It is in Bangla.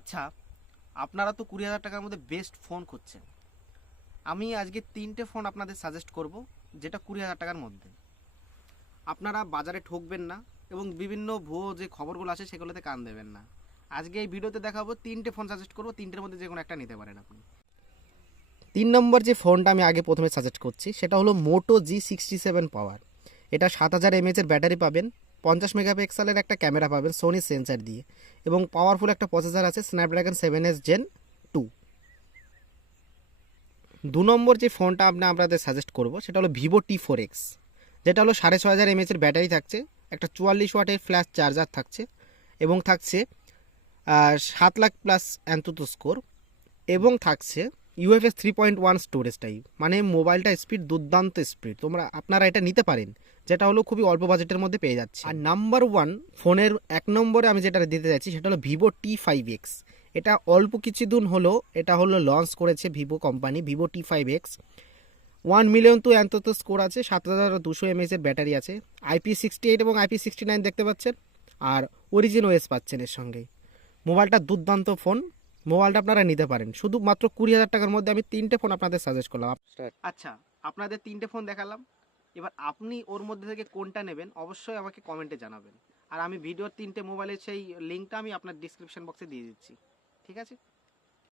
আচ্ছা, আপনারা তো 20,000 টাকার মধ্যে বেস্ট ফোন খুঁজছেন। আমি আজকে 3টে ফোন আপনাদের সাজেস্ট করব, যেটা 20,000 টাকার মধ্যে। আপনারা বাজারে ঠকবেন না এবং বিভিন্ন ভুয়ো যে খবরগুলো আছে সেগুলোতে কান দেবেন না। আজকে এই ভিডিওতে দেখাবো 3টে ফোন সাজেস্ট করব, 3টের মধ্যে যে কোনো একটা নিতে পারেন আপনি। 3 নম্বর যে ফোনটা আমি আগে প্রথমে সাজেস্ট করছি সেটা হলো মোটো G67 পাওয়ার। এটা 7000 mAh-এর ব্যাটারি পাবেন, 50 মেগাপিক্সেলের একটা ক্যামেরা পাবেন সোনি সেন্সার দিয়ে, এবং পাওয়ারফুল একটা প্রসেসর আছে স্ন্যাপড্রাগন 7S Gen 2। 2 নম্বর যে ফোনটা আপনাদের সাজেস্ট করব সেটা হলো ভিভো T4X, যেটা হলো 6500 mAh-এর ব্যাটারি থাকছে, একটা 44 ওয়াটের ফ্ল্যাশ চার্জার থাকছে, এবং থাকছে 7 লাখ প্লাস অ্যান্তুতো স্কোর, এবং থাকছে UFS 3.1 স্টোরেজ টাইপ। মানে মোবাইলটা স্পিড দুর্দান্ত স্পিড, আপনারা এটা নিতে পারেন, যেটা হলো খুবই অল্প বাজেটের মধ্যে পেয়ে যাচ্ছে। আর নাম্বার 1 ফোনের 1 নম্বরে আমি যেটা দিতে যাচ্ছি সেটা হলো ভিভো T5X। এটা অল্প কিছুদিন হলো লঞ্চ করেছে Vivo company. Vivo T5X 1 million তো অন্তত স্কোর আছে, 7200 mAh-এর ব্যাটারি আছে, IP68 এবং IP69 দেখতে পাচ্ছেন, আর অরিজিন ওএস পাচ্ছেন এর সঙ্গে। মোবাইলটা দুর্দান্ত ফোন, মোবাইলটা আপনারা নিতে পারেন। শুধুমাত্র 20,000 টাকার মধ্যে আমি 3টে ফোন আপনাদের সাজেস্ট করলাম। আচ্ছা, আপনাদের 3টে ফোন দেখালাম, এবার আপনি ওর মধ্যে থেকে কোনটা নেবেন অবশ্যই আমাকে কমেন্টে জানাবেন। আর আমি ভিডিওর 3টে মোবাইলের সেই লিঙ্কটা আমি আপনার ডিসক্রিপশন বক্সে দিয়ে দিচ্ছি, ঠিক আছে?